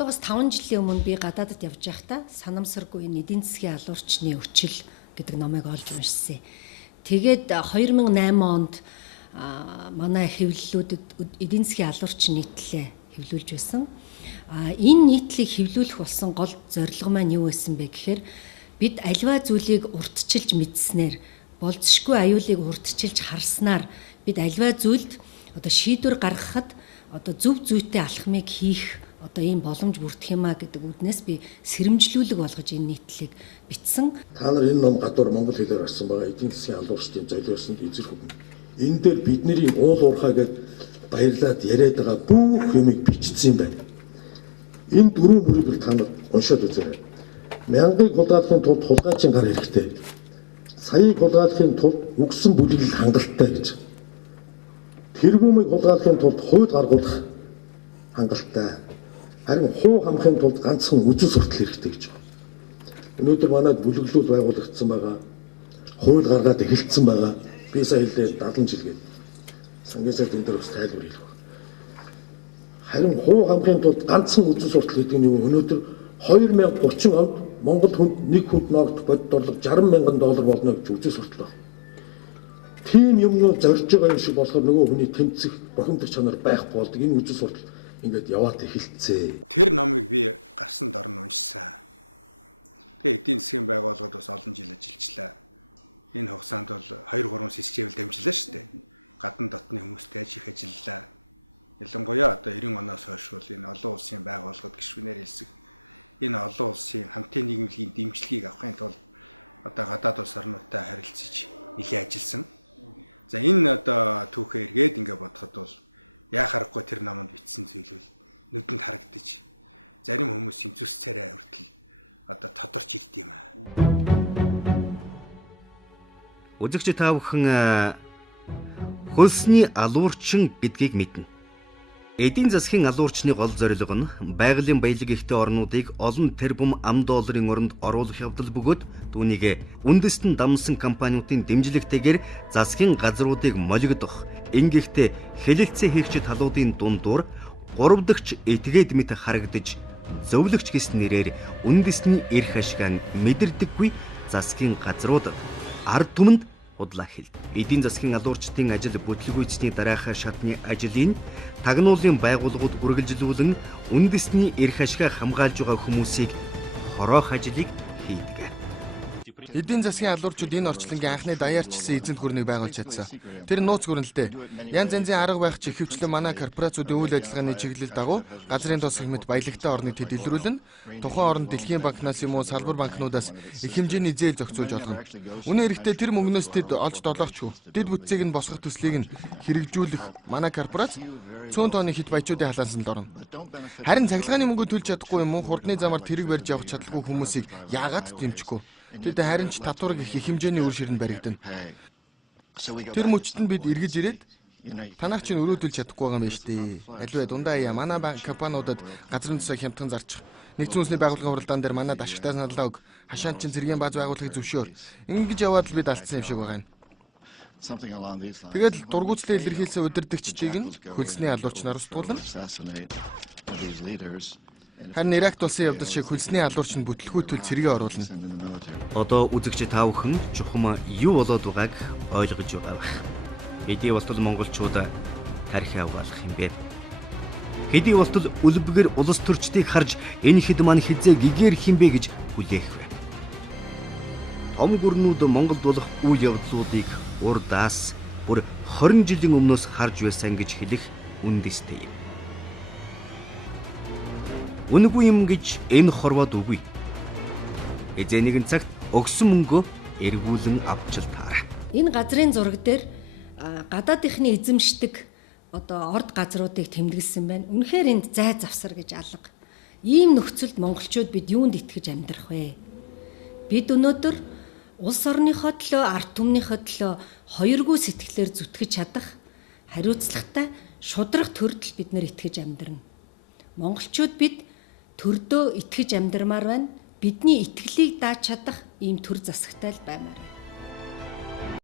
одоогоос 5 жилийн өмнө би гадаадд явж байхдаа санамсаргүй эдийн засгийн алуурчны өчил гэдэг номыг олж уншсан. Тэгээд 2008 онд манай хэвлэлүүдэд эдийн засгийн алуурч нийтлэлээ хэвлүүлж байсан. Энэ нийтлэлийг хэвлүүлэх болсон гол зорилго маань юу байсан бэ гэхээр бид аливаа зүйлийг урдчилж мэдснээр болцшгүй аюулыг урдчилж харснаар бид аливаа зүйлд одоо шийдвэр гаргахад одоо зөв зүйтэй алхмыг хийх одоо ийм боломж бүрдэх юмаа гэдэг үднээс би сэрэмжлүүлэг болгож энэ нийтлэлийг бичсэн. Та нар энэ ном гадуур монгол хэлээр гарсан байгаа эдийн засгийн алуурчдын золиосонд эзэр хөвнө. Энэ дээр бидний уул уурхай гэж баярлаад яриад байгаа бүх юмыг бичсэн юм байна. Энэ дөрвөн бүрийг та нар уншаад үзээрэй. Мянгаыг хулгайлахын тулд хулгайчийн гар хэрэгтэй. Саяыг хулгайлахын тулд үгсэн бүлэглэл хангалттай гэж. Тэргүүмийг хулгайлахын тулд хууль гаргуулах хангалттай. Харин хуу хамахын тулд ганцхан үзэл суртал хэрэгтэй гэж байна. Өнөөдөр манайд бүлэглүүд байгуулагдсан байгаа. Хууль гаргаад эхэлсэн байгаа. Би сая хэлээ 70 жилгээд. Сангасаад энэ дээр бас тайлбар хийх байна. Харин хуу хамахын тулд ганцхан үзэл суртал гэдэг нь юу? Өнөөдөр 2030 онд Монгол хүнд нэг хүнд ногдох бодит орлого $60,000 болно гэж үзэл суртал байна. Тийм юмнууд зорж байгаа юм шиг болохоор нөгөө хүний тэмцэх бохимдох чанар байхгүй болдог. Энэ үзэл суртал ингээд яваад эхэлцээ. Үзэгч та бүхэн хөлсний алуурчин гэдгийг мэднэ. Эдийн засгийн алуурчны гол зорилго нь байгалийн баялаг ихтэй орнуудыг олон тэрбум $, оронд оруулах явдал бөгөөд түүнийг үндэстэн дамсан компаниудын дэмжлэгтэйгээр засгийн газруудыг молигдох, ингэхдээ хэлэлцээ хийгч талуудын дундуур 3 дахь этгээд мэт харагдаж зөвлөгч гэс нэрээр үндэстний эрх ашиг мэдэрдэггүй засгийн газруудад ард түмэнд худлаа хэлв. Эдийн засгийн алуурчдын ажил бүтлгүйцний дараах шатны ажлын тагнуулын байгууллагууд үргэлжлүүлэн үндэстний эрх ашиг хамгаалж байгаа хүмүүсийг хороох ажлыг хийдэг. Эдийн засгийн алуурчид энэ орчлонгийн анхны даяарчилсан эзэнт гүрнийг байгуулж чадсан. Тэр нууц гүрэнтэй. Янз янзын арга байх ч ихэвчлэн манай корпорациудын үйл ажиллагааны чиглэл дагуу газрын тос хэмэт баялагтай орныг тэд илрүүлэн тухайн оронд Дэлхийн банкнаас юм уу салбар банкнуудаас их хэмжээний зээл зохицуулж олгоно. Үнэн хэрэгтээ тэр мөнгнөөс тэд олж долоочгүй. Дэд бүтцийг нь босгох төслийг нь хэрэгжүүлэх манай корпорац 100 тонны хит баячуудын халаансанд орно. Харин цахилгааны мөнгө төлж чадахгүй юм уу хурдны замаар тэрэг барьж явах чадлагүй хүмүүсийг яагаад дэмжихгүй? Тэд харин ч татварыг их хэмжээний үр ширэнд баригдана. Тэр мөчтөнд бид эргэж ирээд танах чинь өрөөдөлж чадахгүй байгаа юм байна шүү дээ. Аливаа дундаа яа манай банк компаниудад газрын тусаа хямдхан зарчих. Нэгдсэн үндэсний байгууллагын хуралдаан дээр манай ашигтай саналаа өг. Хашаанд чинь зэргийн бааз байгуулахыг зөвшөөр. Ингэж яваад л бид алдсан юм шиг байгаа юм. Тэгээд дургуутлаа илэрхийлсэн удирдагчдыг нь хөлсний алуурчнаар устгуулна. Харин Иракт улсын явдал шиг хөлсний алуурч нь бүтлгүүтэл цэргээ оруулна. Одоо үзэгч та бүхэн чухам юу болоод байгааг ойлгож байгаа байх. Хэдий болтол монголчууд тархи авгаалах юм бэ? Хэдий болтол үлбгэр улс төрчдийг харж энэ хэд маань хизээ гэгэрх юм бэ гэж хүлээх вэ? Том гүрнүүд Монголд болох үйл явдлуудыг урдаас бүр 20 жилийн өмнөөс харж байсан гэж хэлэх үндэстэй юм. Үнэгүй юм гэж энэ хорвоод үгүй. Эзэн нэгэн цагт өгсөн мөнгөө эргүүлэн авч таараа. Энэ газрын зураг дээр гадаадынхны эзэмшдэг одоо орд газруудыг тэмдэглэсэн байна. Үнэхээр энд зай завсар гэж алга. Ийм нөхцөлд монголчууд бид юунд итгэж амьдрах вэ? Бид өнөөдөр улс орныхоо төлөө, ард түмнийхөө төлөө хоёргүй сэтгэлээр зүтгэж чадах хариуцлагатай шудраг төрдөл бид нэр итгэж амьдрна. Монголчууд бид төрдөө итгэж амьдрмаар байна. Бидний итгэлийг дааж чадах ийм төр засагтай л баймаар байна.